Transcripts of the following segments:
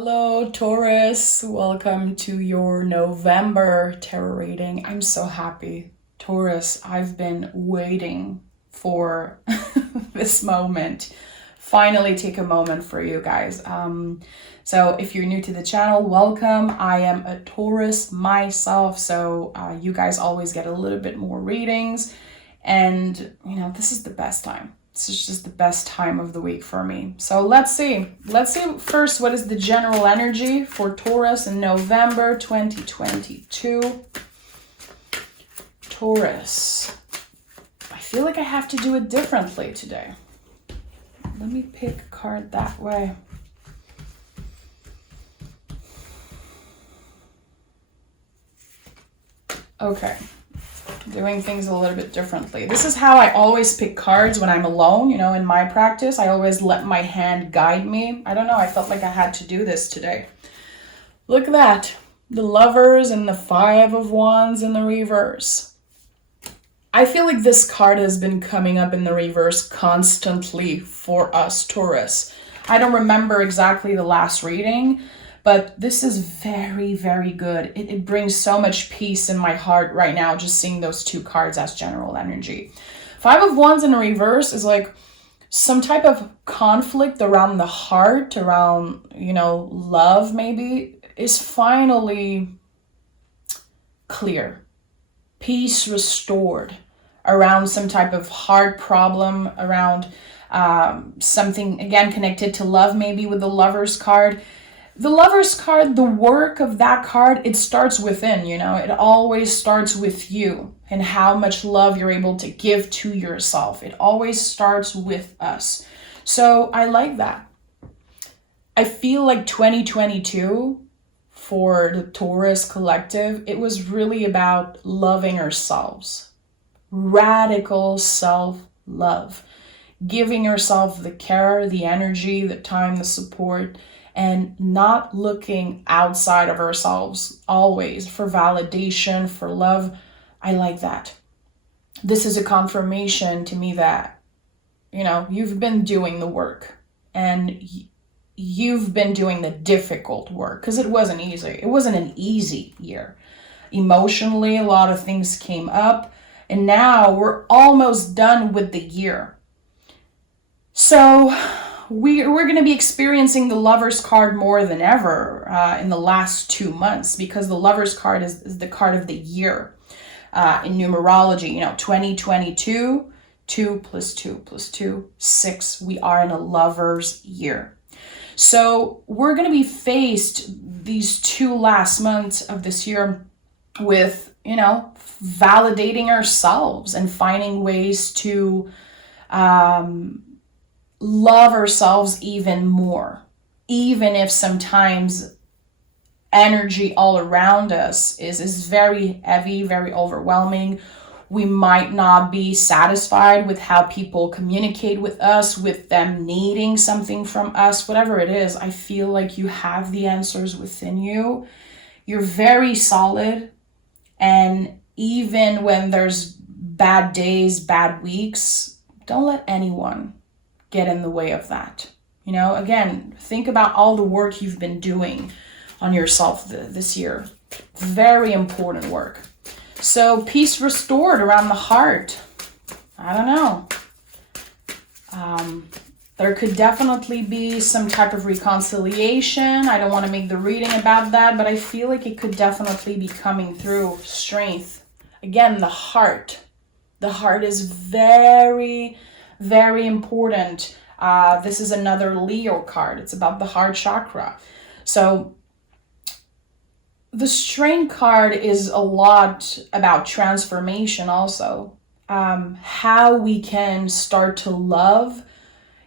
Hello, Taurus. Welcome to your November tarot reading. I'm so happy. Taurus, I've been waiting for this moment. Finally take a moment for you guys. So if you're new to the channel, welcome. I am a Taurus myself, so you guys always get a little bit more readings. And, you know, this is the best time. This is just the best time of the week for me. So let's see. Let's see first what is the general energy for Taurus in November 2022. Taurus. I feel like I have to do it differently today. Let me pick a card that way. Okay. Doing things a little bit differently. This is how I always pick cards when I'm alone, you know, in my practice. I always let my hand guide me. I don't know, I felt like I had to do this today. Look at that. The Lovers and the Five of Wands in the reverse. I feel like this card has been coming up in the reverse constantly for us, Taurus. I don't remember exactly the last reading, but this is very, very good. It brings so much peace in my heart right now, just seeing those two cards as general energy. Five of Wands in the reverse is like some type of conflict around the heart, around, you know, love maybe, is finally clear. Peace restored around some type of heart problem, around something, again, connected to love, maybe with the Lovers card. The Lovers card, the work of that card, it starts within, you know, it always starts with you and how much love you're able to give to yourself. It always starts with us. So I like that. I feel like 2022 for the Taurus collective, it was really about loving ourselves. Radical self-love. Giving yourself the care, the energy, the time, the support, and not looking outside of ourselves always for validation, for love. I like that. This is a confirmation to me that, you know, you've been doing the work and you've been doing the difficult work because it wasn't easy. It wasn't an easy year. Emotionally, a lot of things came up and now we're almost done with the year. So we're going to be experiencing the Lovers card more than ever in the last 2 months because the Lovers card is the card of the year in numerology. You know, 2022, 2 + 2 + 2, 6. We are in a Lovers year. So we're going to be faced these 2 last months of this year with, you know, validating ourselves and finding ways to love ourselves even more, even if sometimes energy all around us is very heavy, very overwhelming. We might not be satisfied with how people communicate with us, with them needing something from us, whatever it is. I feel like you have the answers within you. You're very solid. And even when there's bad days, bad weeks, don't let anyone get in the way of that. You know, again, think about all the work you've been doing on yourself this year. Very important work. So peace restored around the heart. I don't know. There could definitely be some type of reconciliation. I don't want to make the reading about that, but I feel like it could definitely be coming through. Strength. Again, the heart. The heart is very, very important. This is another Leo card. It's about the heart chakra. So the Strength card is a lot about transformation also. How we can start to love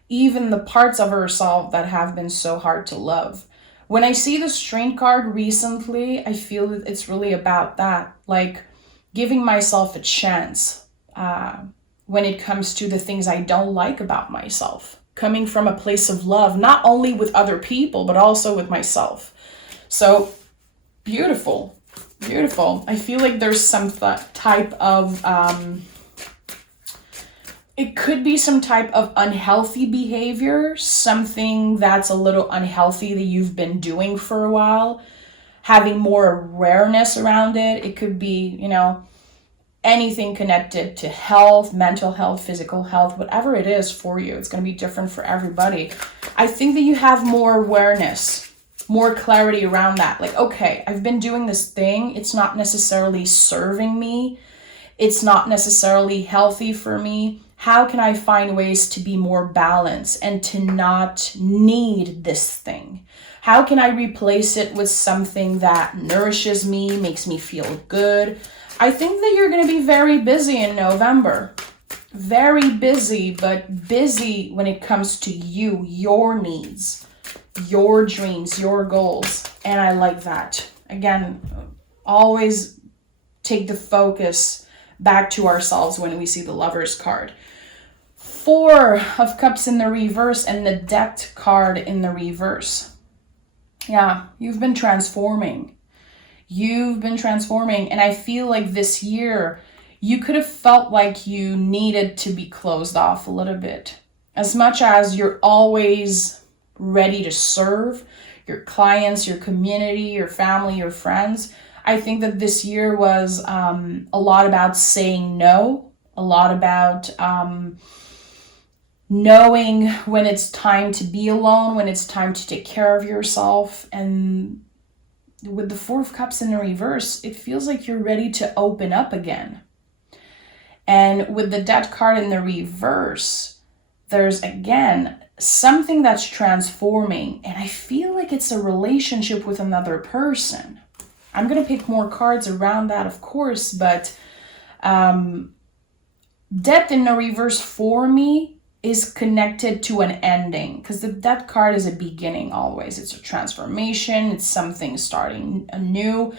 even the parts of ourselves that have been so hard to love. When I see the Strength card recently, I feel that it's really about that. Like giving myself a chance. When it comes to the things I don't like about myself, coming from a place of love, not only with other people, but also with myself. So beautiful, beautiful. I feel like there's some type of It could be some type of unhealthy behavior, something that's a little unhealthy that you've been doing for a while, having more awareness around it. It could be, anything connected to health, mental health, physical health, whatever it is for you. It's going to be different for everybody. I think that you have more awareness, more clarity around that. Like, okay, I've been doing this thing. It's not necessarily serving me. It's not necessarily healthy for me. How can I find ways to be more balanced and to not need this thing? How can I replace it with something that nourishes me, makes me feel good? I think that you're going to be very busy in November. Very busy, but busy when it comes to you, your needs, your dreams, your goals. And I like that. Again, always take the focus back to ourselves when we see the Lovers card. 4 of Cups in the reverse and the Death card in the reverse. Yeah, you've been transforming. You've been transforming. And I feel like this year, you could have felt like you needed to be closed off a little bit. As much as you're always ready to serve your clients, your community, your family, your friends, I think that this year was a lot about saying no, a lot about knowing when it's time to be alone, when it's time to take care of yourself. And with the 4 of Cups in the reverse, it feels like you're ready to open up again. And with the Death card in the reverse, there's again something that's transforming. And I feel like it's a relationship with another person. I'm going to pick more cards around that, of course, but Death in the reverse for me is connected to an ending, because the Death card is a beginning always. It's a transformation. It's something starting anew.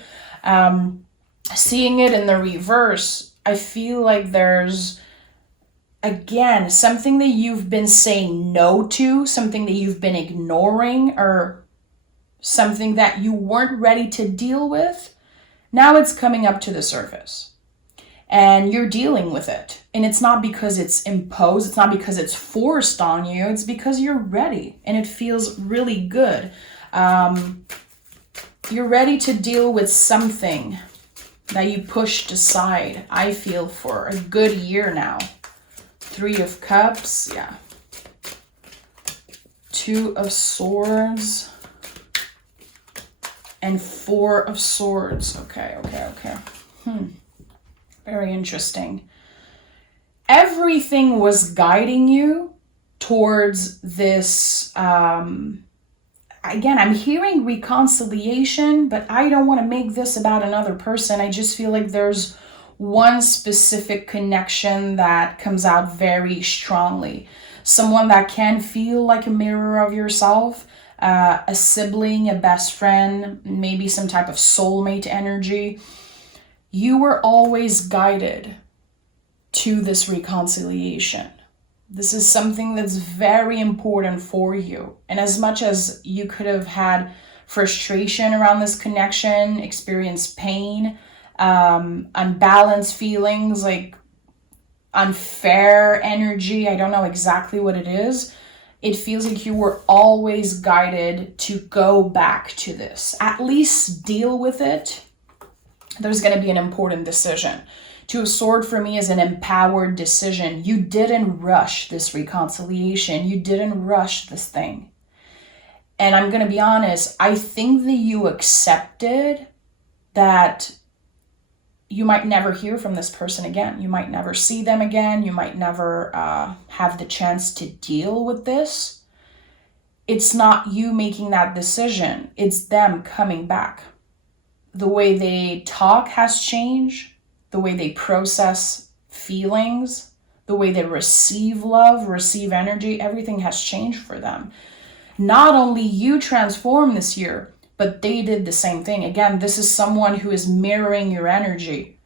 Seeing it in the reverse, I feel like there's, again, something that you've been saying no to, something that you've been ignoring, or something that you weren't ready to deal with. Now it's coming up to the surface. And you're dealing with it. And it's not because it's imposed. It's not because it's forced on you. It's because you're ready. And it feels really good. You're ready to deal with something that you pushed aside, I feel, for a good year now. 3 of Cups. Yeah. 2 of Swords. And 4 of Swords. Okay. Very interesting. Everything was guiding you towards this, again, I'm hearing reconciliation, but I don't want to make this about another person. I just feel like there's one specific connection that comes out very strongly. Someone that can feel like a mirror of yourself, a sibling, a best friend, maybe some type of soulmate energy. You were always guided to this reconciliation. This is something that's very important for you. And as much as you could have had frustration around this connection, experienced pain, unbalanced feelings, like unfair energy, I don't know exactly what it is. It feels like you were always guided to go back to this. At least deal with it. There's going to be an important decision. 2 of Swords for me is an empowered decision. You didn't rush this reconciliation. You didn't rush this thing. And I'm going to be honest, I think that you accepted that you might never hear from this person again. You might never see them again. You might never have the chance to deal with this. It's not you making that decision. It's them coming back. The way they talk has changed. The way they process feelings, the way they receive love, receive energy, everything has changed for them. Not only you transformed this year, but they did the same thing. Again, this is someone who is mirroring your energy.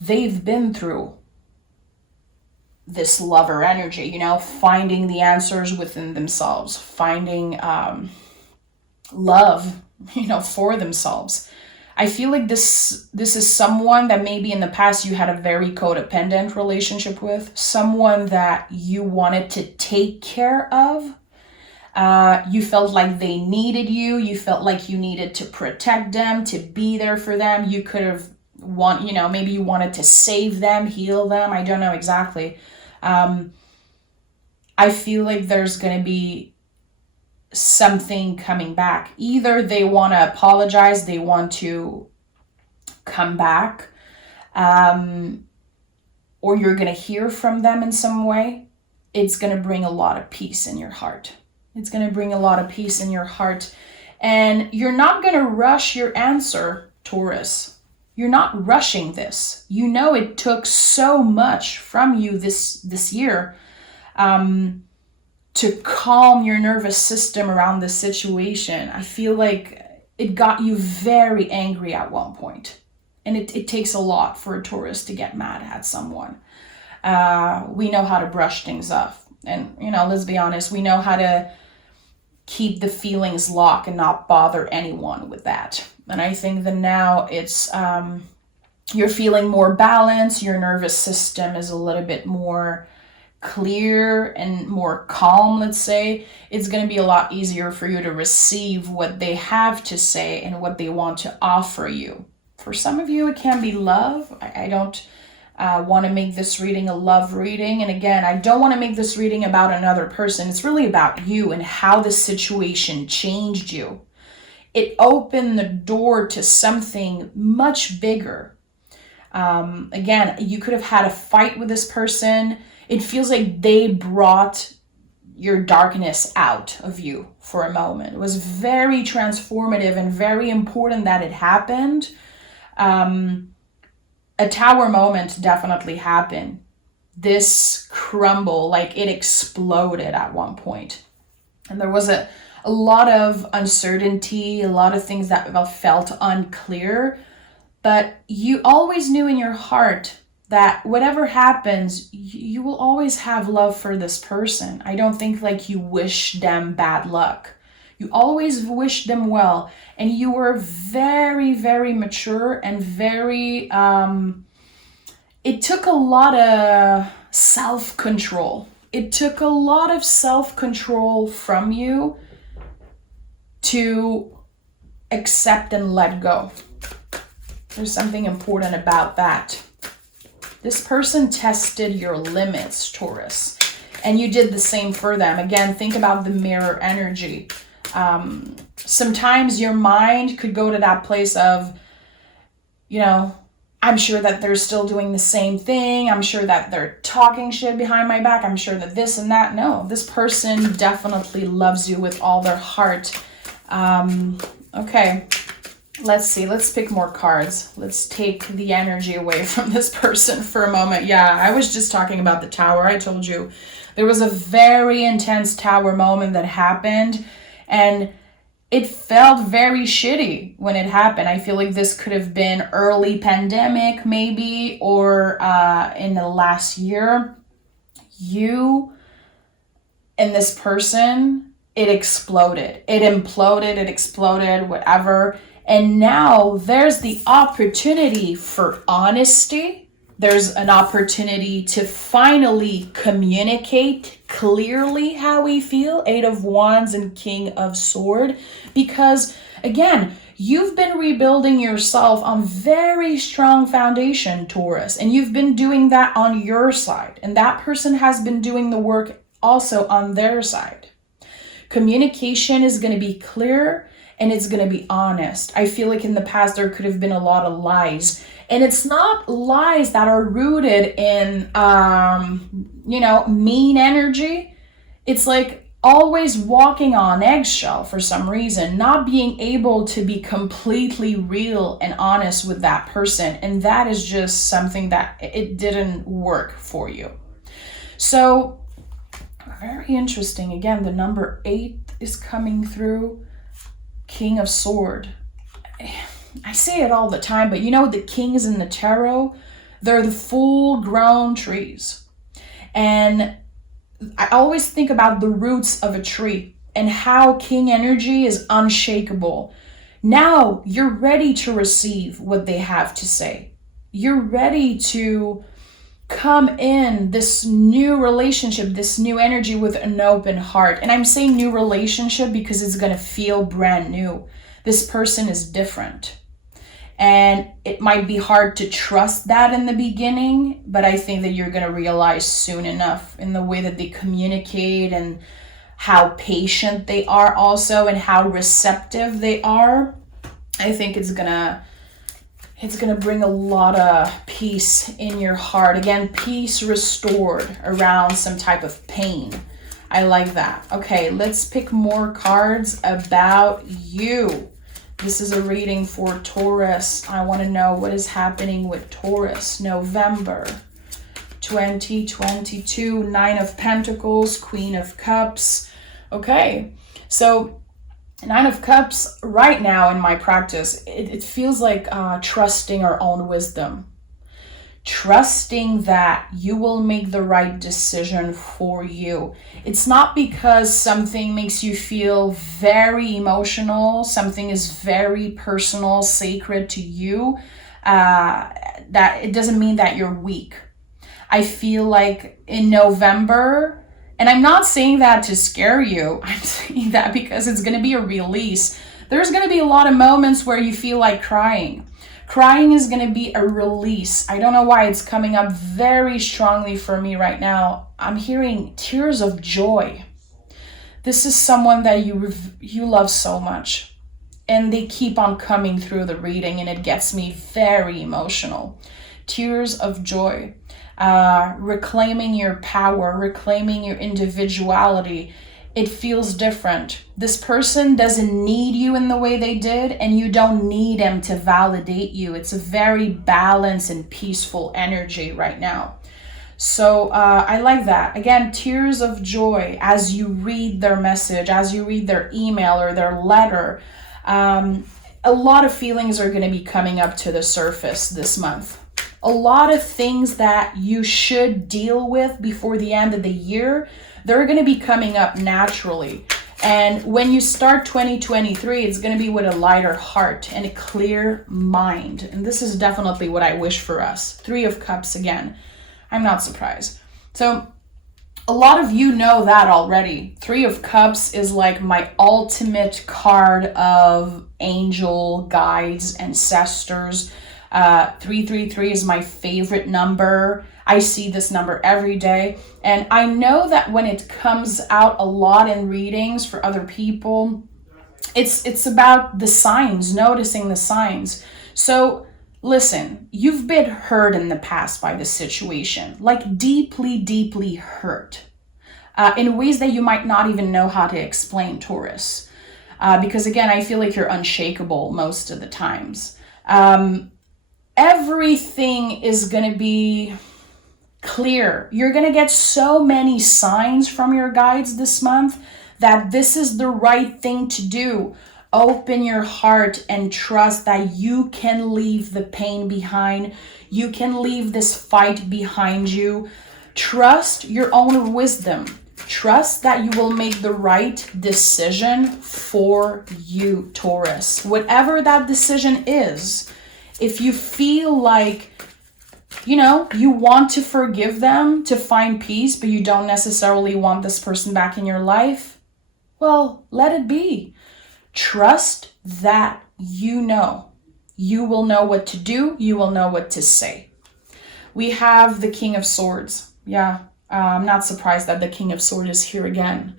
They've been through this lover energy, finding the answers within themselves, finding love, for themselves. I feel like this is someone that maybe in the past you had a very codependent relationship with, someone that you wanted to take care of. You felt like they needed you. You felt like you needed to protect them, to be there for them. You could have maybe you wanted to save them, heal them. I don't know exactly. I feel like there's going to be something coming back. Either they want to apologize, they want to come back, or you're going to hear from them in some way. It's going to bring a lot of peace in your heart. It's going to bring a lot of peace in your heart. And you're not going to rush your answer, Taurus. You're not rushing this. You know it took so much from you this year to calm your nervous system around this situation. I feel like it got you very angry at one point. And it takes a lot for a Taurus to get mad at someone. We know how to brush things off. And, let's be honest, we know how to keep the feelings locked and not bother anyone with that. And I think that now it's, you're feeling more balanced. Your nervous system is a little bit more clear and more calm, let's say. It's going to be a lot easier for you to receive what they have to say and what they want to offer you. For some of you, it can be love. I don't want to make this reading a love reading. And again, I don't want to make this reading about another person. It's really about you and how the situation changed you. It opened the door to something much bigger. Again, you could have had a fight with this person. It feels like they brought your darkness out of you for a moment. It was very transformative and very important that it happened. A tower moment definitely happened. This crumble, like it exploded at one point. And there was a lot of uncertainty, a lot of things that felt unclear. But you always knew in your heart that whatever happens, you will always have love for this person. I don't think like you wish them bad luck. You always wish them well. And you were very, very mature and very, it took a lot of self-control. It took a lot of self-control from you to accept and let go. There's something important about that. This person tested your limits, Taurus, and you did the same for them. Again, think about the mirror energy. Sometimes your mind could go to that place of, I'm sure that they're still doing the same thing. I'm sure that they're talking shit behind my back. I'm sure that this and that. No, this person definitely loves you with all their heart. Okay. Let's see. Let's pick more cards. Let's take the energy away from this person for a moment. Yeah, I was just talking about the tower. I told you there was a very intense tower moment that happened, and it felt very shitty when it happened. I feel like this could have been early pandemic maybe, or in the last year. You and this person, it exploded. It imploded. It exploded, whatever. And now there's the opportunity for honesty. There's an opportunity to finally communicate clearly how we feel. 8 of Wands and King of Swords. Because, again, you've been rebuilding yourself on very strong foundation, Taurus. And you've been doing that on your side. And that person has been doing the work also on their side. Communication is going to be clear. And it's going to be honest. I feel like in the past there could have been a lot of lies. And it's not lies that are rooted in, mean energy. It's like always walking on eggshell for some reason, not being able to be completely real and honest with that person. And that is just something that it didn't work for you. So, very interesting. Again, the number 8 is coming through. King of Swords. I say it all the time, but the kings in the tarot, they're the full-grown trees. And I always think about the roots of a tree and how king energy is unshakable. Now you're ready to receive what they have to say. You're ready to come in this new relationship, this new energy with an open heart. And I'm saying new relationship because it's going to feel brand new. This person is different. And it might be hard to trust that in the beginning, but I think that you're going to realize soon enough in the way that they communicate and how patient they are also and how receptive they are. I think it's gonna bring a lot of peace in your heart. Again, peace restored around some type of pain. I like that. Okay, let's pick more cards about you. This is a reading for Taurus. I want to know what is happening with Taurus. November 2022, Nine of Pentacles, Queen of Cups. Okay, so Nine of Cups right now in my practice, it feels like trusting our own wisdom. Trusting that you will make the right decision for you. It's not because something makes you feel very emotional, something is very personal, sacred to you, that it doesn't mean that you're weak. I feel like in November, and I'm not saying that to scare you, I'm saying that because it's going to be a release. There's going to be a lot of moments where you feel like crying. Crying is going to be a release. I don't know why it's coming up very strongly for me right now. I'm hearing tears of joy. This is someone that you love so much. And they keep on coming through the reading and it gets me very emotional. Tears of joy. Reclaiming your power, reclaiming your individuality. It feels different. This person doesn't need you in the way they did, and you don't need them to validate you. It's a very balanced and peaceful energy right now. So I like that. Again, tears of joy as you read their message, as you read their email or their letter. A lot of feelings are going to be coming up to the surface this month. A lot of things that you should deal with before the end of the year, they're going to be coming up naturally. And when you start 2023, it's going to be with a lighter heart and a clear mind. And this is definitely what I wish for us. Three of Cups again. I'm not surprised. So a lot of you know that already. Three of Cups is like my ultimate card of angel guides, ancestors. 333 is my favorite number. I see this number every day. And I know that when it comes out a lot in readings for other people, it's about the signs, noticing the signs. So listen, you've been hurt in the past by this situation, like deeply, deeply hurt, in ways that you might not even know how to explain, Taurus. Because again, I feel like you're unshakable most of the times. Everything is going to be clear. You're going to get so many signs from your guides this month that this is the right thing to do. Open your heart and trust that you can leave the pain behind. You can leave this fight behind you. Trust your own wisdom. Trust that you will make the right decision for you, Taurus. Whatever that decision is, if you feel like, you want to forgive them to find peace, but you don't necessarily want this person back in your life, well, let it be. Trust that you will know what to do. You will know what to say. We have the King of Swords. Yeah, I'm not surprised that the King of Swords is here again.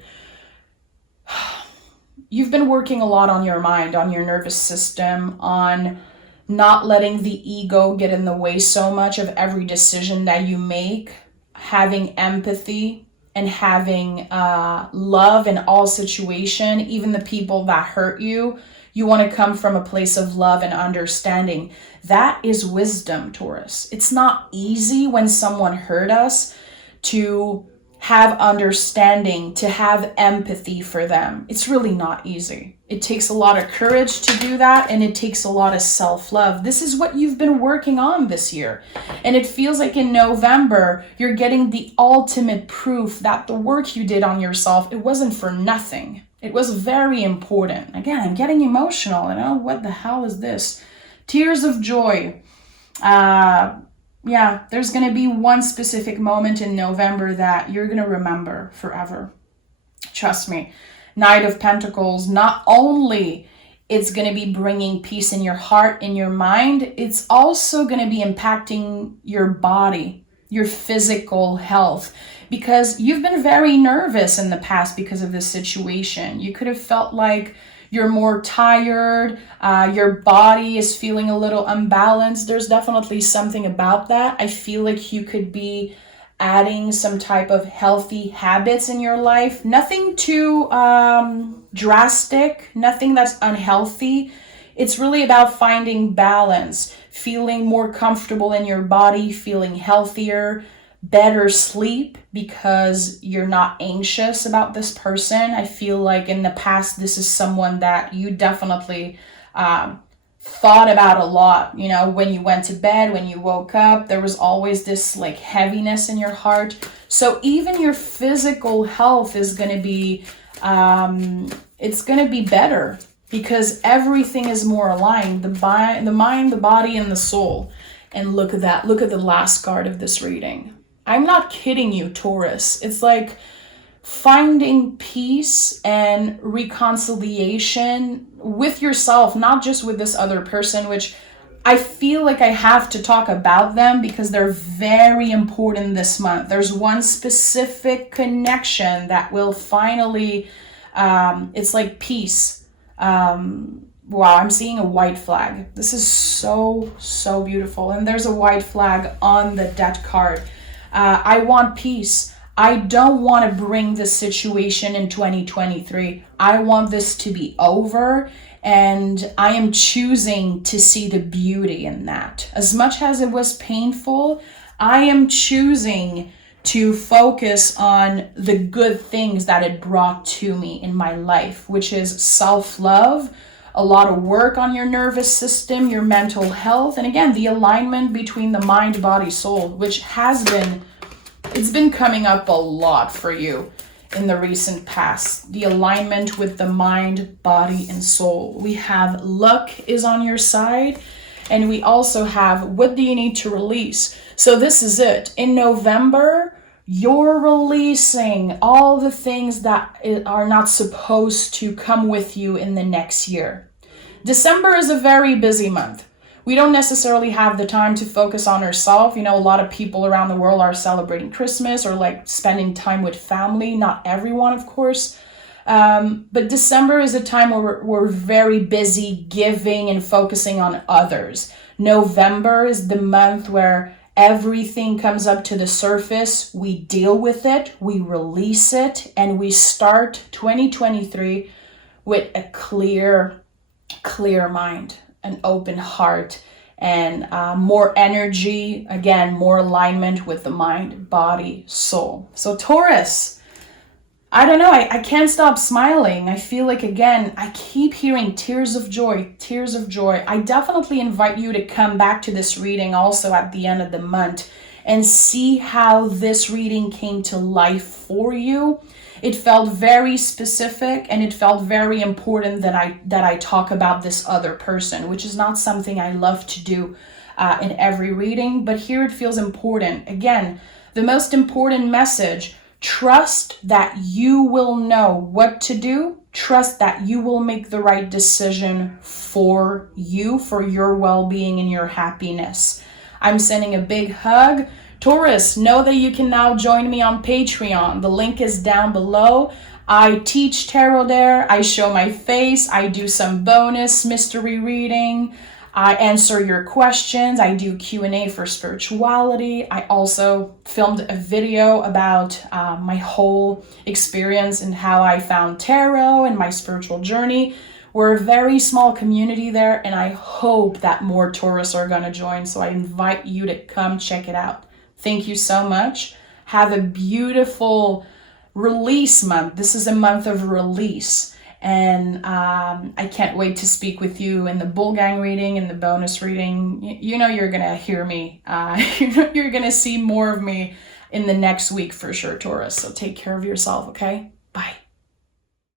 You've been working a lot on your mind, on your nervous system, on not letting the ego get in the way so much of every decision that you make, having empathy and having love in all situation, even the people that hurt you. You want to come from a place of love and understanding. That is wisdom, Taurus. It's not easy when someone hurt us to have understanding, to have empathy for them. It's really not easy. It takes a lot of courage to do that, and it takes a lot of self-love. This is what you've been working on this year. And it feels like in November, you're getting the ultimate proof that the work you did on yourself, it wasn't for nothing. It was very important. Again, I'm getting emotional. What the hell is this? Tears of joy. Yeah, there's going to be one specific moment in November that you're going to remember forever. Trust me. Knight of Pentacles, not only it's going to be bringing peace in your heart, in your mind, it's also going to be impacting your body, your physical health, because you've been very nervous in the past because of this situation. You could have felt like you're more tired, your body is feeling a little unbalanced. There's definitely something about that. I feel like you could be adding some type of healthy habits in your life. Nothing too drastic, nothing that's unhealthy. It's really about finding balance, feeling more comfortable in your body, feeling healthier, better sleep because you're not anxious about this person. I feel like in the past, this is someone that you definitely thought about a lot. When you went to bed, when you woke up, there was always this like heaviness in your heart. So even your physical health is going to be, it's going to be better because everything is more aligned. The mind, the body, and the soul. And look at that. Look at the last card of this reading. I'm not kidding you, Taurus. It's like finding peace and reconciliation with yourself, not just with this other person, which I feel like I have to talk about them because they're very important this month. There's one specific connection that will finally, it's like peace. Wow, I'm seeing a white flag. This is so, so beautiful. And there's a white flag on the death card. I want peace. I don't want to bring this situation in 2023. I want this to be over, and I am choosing to see the beauty in that. As much as it was painful, I am choosing to focus on the good things that it brought to me in my life, which is self-love, a lot of work on your nervous system, your mental health, and again, the alignment between the mind, body, soul, which it's been coming up a lot for you in the recent past. The alignment with the mind, body, and soul. We have luck is on your side, and we also have what do you need to release. So this is it. In November, you're releasing all the things that are not supposed to come with you in the next year. December is a very busy month. We don't necessarily have the time to focus on ourselves. A lot of people around the world are celebrating Christmas or like spending time with family. Not everyone, of course. But December is a time where we're very busy giving and focusing on others. November is the month where everything comes up to the surface. We deal with it, we release it, and we start 2023 with a clear mind, an open heart, and more energy, again, more alignment with the mind, body, soul. So Taurus, I don't know, I can't stop smiling. I feel like, again, I keep hearing tears of joy, tears of joy. I definitely invite you to come back to this reading also at the end of the month and see how this reading came to life for you. It felt very specific, and it felt very important that I talk about this other person, which is not something I love to do in every reading, but here it feels important. Again, the most important message: trust that you will know what to do. Trust that you will make the right decision for you, for your well-being and your happiness. I'm sending a big hug. Taurus, know that you can now join me on Patreon. The link is down below. I teach tarot there. I show my face. I do some bonus mystery reading. I answer your questions. I do Q&A for spirituality. I also filmed a video about my whole experience and how I found tarot and my spiritual journey. We're a very small community there, and I hope that more Taurus are going to join. So I invite you to come check it out. Thank you so much. Have a beautiful release month. This is a month of release. And I can't wait to speak with you in the Bull Gang reading, in the bonus reading. You're going to hear me. You're going to see more of me in the next week for sure, Taurus. So take care of yourself, okay? Bye.